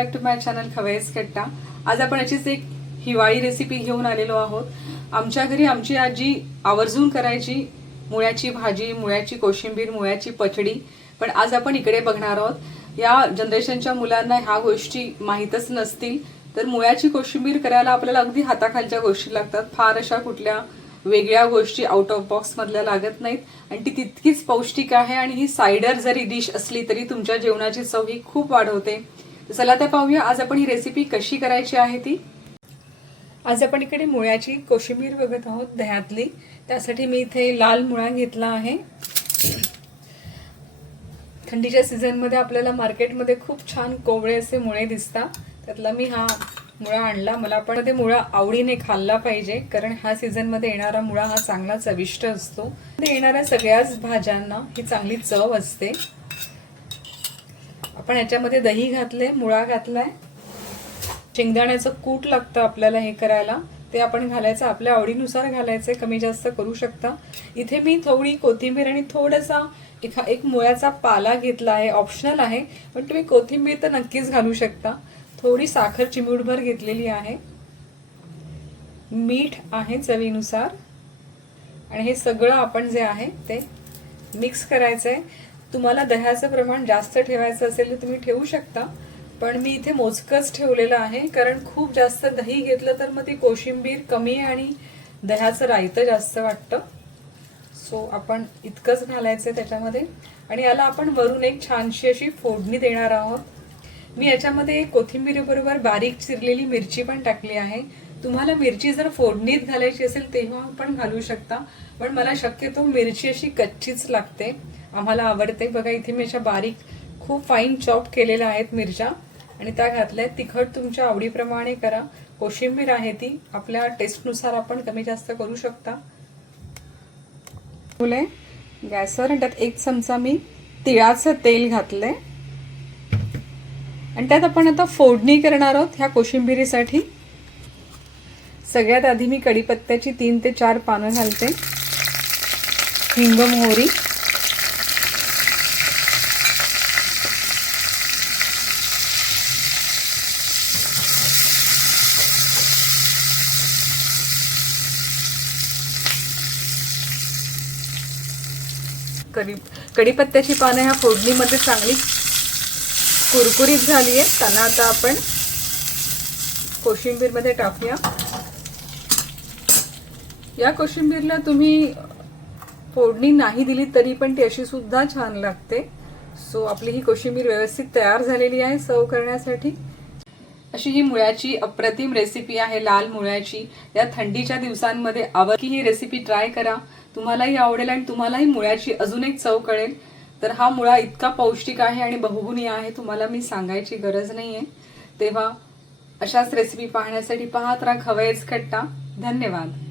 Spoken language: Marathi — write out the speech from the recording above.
बॅक टू माय चॅनल खवय्येस कट्टा। आज आपण अशीच एक हिवाळी रेसिपी घेऊन आलेलो आहोत। आमच्या घरी आमची आजी आवर्जून करायची मुळ्याची भाजी, मुळ्याची कोशिंबीर, मुळ्याची पचडी। पण आज आपण इकडे बघणार आहोत या जनरेशनच्या मुलांना ह्या गोष्टी माहीतच नसतील, तर मुळ्याची कोशिंबीर करायला आपल्याला अगदी हाताखालच्या गोष्टी लागतात। फार अशा कुठल्या वेगळ्या गोष्टी आउट ऑफ बॉक्स मधल्या लागत नाहीत आणि ती तितकीच पौष्टिक आहे आणि ही साइडर जरी डिश असली तरी तुमच्या जेवणाची चव ही खूप वाढवते। चला तर पाहूया आज आपण ही रेसिपी कशी करायची आहे ती। आज आपण इकडे मुळ्याची कोशिंबीर बघत आहोत दह्यातली। त्यासाठी मी इथे लाल मुळा घेतला आहे। थंडीच्या सीझन मध्ये आपल्याला मार्केटमध्ये खूप छान कोवळे असे मुळे दिसतात, त्यातला मी हा मुळा आणला। मला पण ते मुळा आवडीने खाल्ला पाहिजे, कारण ह्या सीझन मध्ये येणारा मुळा हा चांगला चविष्ट असतो। येणाऱ्या सगळ्याच भाज्यांना ही चांगली चव असते। आपण याच्यामध्ये दही घातले, मुळा घातलाय, शेंगदाण्याचं कूट लागतं आपल्याला हे करायला, ते आपण घालायचं आपल्या आवडीनुसार घालायचं, कमी जास्त करू शकता। इथे मी थोडी कोथिंबीर आणि थोडासा एक मुळ्याचा पाला घेतला आहे, ऑप्शनल आहे, पण तुम्ही कोथिंबीर तर नक्कीच घालू शकता। थोडी साखर चिमूटभर घेतलेली आहे, मीठ आहे चवीनुसार, आणि हे सगळं आपण जे आहे ते मिक्स करायचंय। तुम्हाला दह्याचं प्रमाण जास्त ठेवायचं असेल तर तुम्ही ठेवू शकता, पण मी इथे मोजकच ठेवलेलं आहे, कारण खूप जास्त दही घेतलं तर मग ती कोशिंबीर कमी आणि दह्याचं रायतं जास्त वाटतं। सो आपण इतकंच घालायचं त्याच्यामध्ये, आणि याला आपण वरून एक छानशी अशी फोडणी देणार आहोत। मी याच्यामध्ये कोथिंबीरीबरोबर बारीक चिरलेली मिरची पण टाकली आहे। तुम्हाला मिरची जर फोडणीत घालायची असेल तेव्हा पण घालू शकता, पण मला शक्यतो मिरची अशी कच्चीच लागते, आम्हाला आवडते। बघा इथे मी अशा बारीक खूप फाईन चॉप केलेल्या आहेत मिरच्या, आणि त्या घातल्या। तिखट तुमच्या आवडीप्रमाणे करा, कोशिंबीर आहे ती आपल्या टेस्टनुसार आपण कमी जास्त करू शकता। गॅसवर त्यात 1 चमचा मी तिळाचं तेल घातलंय, आणि त्यात आपण आता फोडणी करणार आहोत ह्या कोशिंबिरीसाठी। सगळ्यात आधी मी कढीपत्त्याची 3 ते 4 पानं घालते, हिंग, मोहरी, कढीपत्त्याची पानं ह्या फोडणीमध्ये चांगली कुरकुरीत झाली आहेत, त्यांना आता आपण कोशिंबीर मध्ये टाकूया। या कोशिंबीरला तुम्ही फोडणी नाही दिली तरी पण ती अशी सुद्धा छान लागते। सो आपली ही कोशिंबीर व्यवस्थित तयार झालेली आहे सर्व करण्यासाठी। अशी ही मुळ्याची अप्रतिम रेसिपी आहे, लाल मुळ्याची। या थंडीच्या दिवसांमध्ये आवडकी ही रेसिपी ट्राय करा, तुम्हालाही आवडेल आणि तुम्हालाही मुळ्याची अजून एक चव कळेल। तर हा मुळा इतका पौष्टिक आहे आणि बहुगुणी आहे, तुम्हाला मी सांगायची गरज नाहीये। तेव्हा अशाच रेसिपी पाहण्यासाठी पाहत राहा खवय्येस कट्टा। धन्यवाद।